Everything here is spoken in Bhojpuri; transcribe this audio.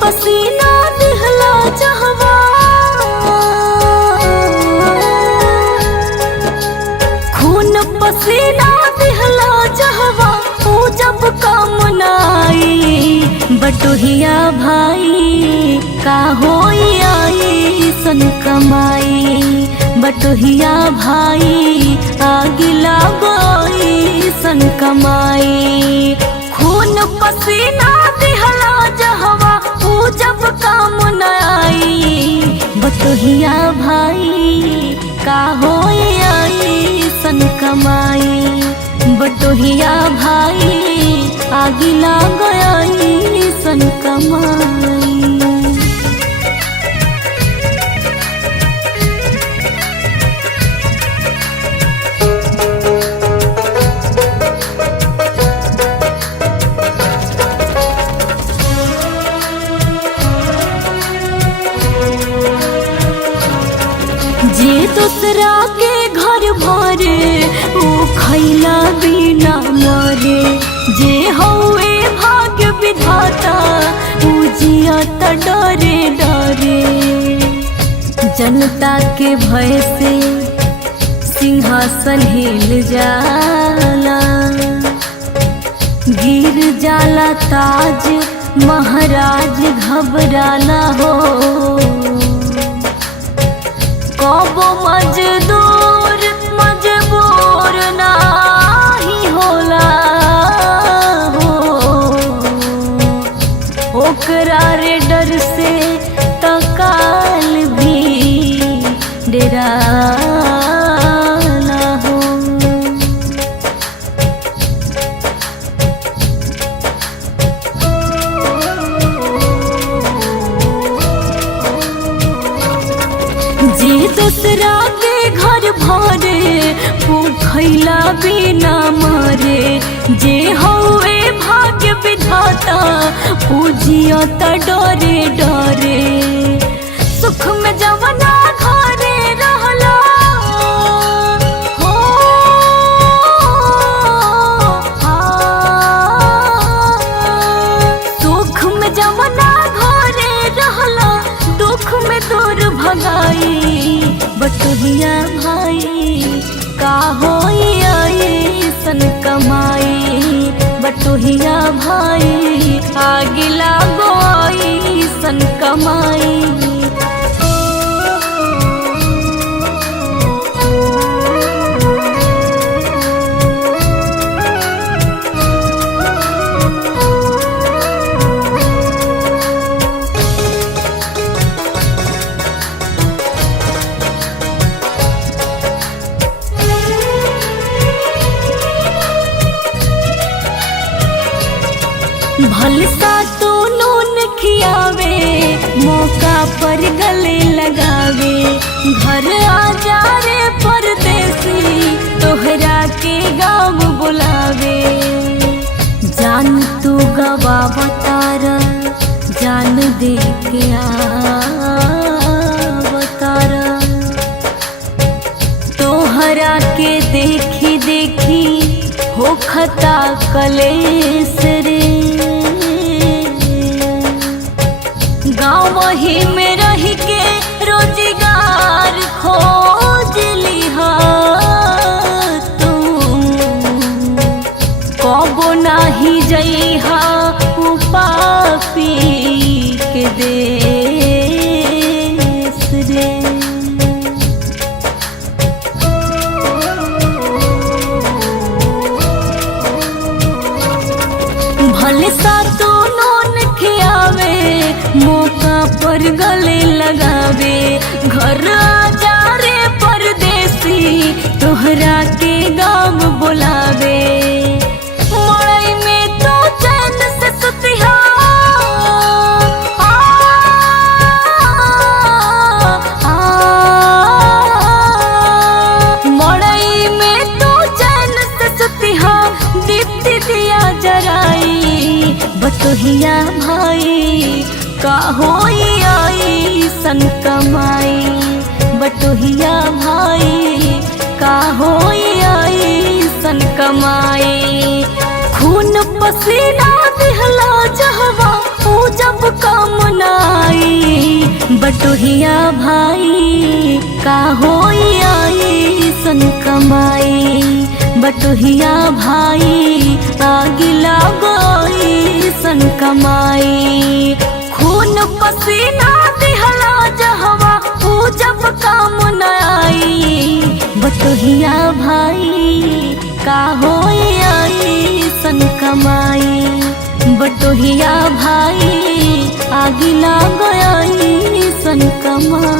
पसीना दिहला जहवा, खून पसीना दिहला जहवा, ऊ जब काम नाई बटोहिया भाई का होई आई सन कमाई। बटोहिया भाई आगे लागोई सन कमाई। खून पसीना दिहला जहवा, ऊ जब काम न आई बटोहिया भाई का होई आई सन कमाई। बटोहिया भाई आगे लागोई सन कमाई। जे दूसरा के घर भरे ऊ खैला बिना मरे। जे हौवे भाग्य विधाता ऊ जियत डरे डरे। जनता के भय से सिंहासन हिल जाला, गिर जाला ताज महाराज घबराला हो। कबो मजदूर मजबूर नाही होला हो, ओकरा रे डर से तकाल भी डराला हो। जे दूसरा के घर भरे वो खैला बिना मरे। जे हौवे भाग्य विधाता पूजियत डरे डरे। सुख में जवना घरे रहला हो, सुख में जवना घरे रहला, दुख में दूर भगाई बटोहिया भाई का होई आई सन कमाई। बटोहिया भाई आगे लागो आई सन कमाई। भलसा तो नून खियावे, मौका पर गले लगावे। घर आ जा रे परदेसी तोहरा के गाँव बुलावे। जान तू गवावतारा जान दे के आवतारा। तोहरा के देखी देखी हो खता कलेस रे। गाँव ही में रह के रोजगार खोज लिहा तू। कबो नाही जइहा ऊ पापी के देश रे। भले सा तो नून खियावे, मौका पर गले लगावे। घर आ जा रे परदेसी तोहरा के गाँव बुलावे। मड़ई में तो चैन से सुतिहा, मड़ई में तो चैन से सुतिहा, दीप्ति दिया जराई। बटोहिया भाई का होई आई सन कमाई। बटोहिया भाई का होई आई सन कमाई। खून पसीना दिहला जहवा, ऊ जब काम बटोहिया भाई का होई आई सन कमाई। बटोहिया भाई आगे लागोई सन कमाई। खून पसीना दिहला जहवा ऊ जब काम न आई। बटोहिया भाई का होई आई सन कमाई। बटोहिया भाई आगे लागोई सन कमाई।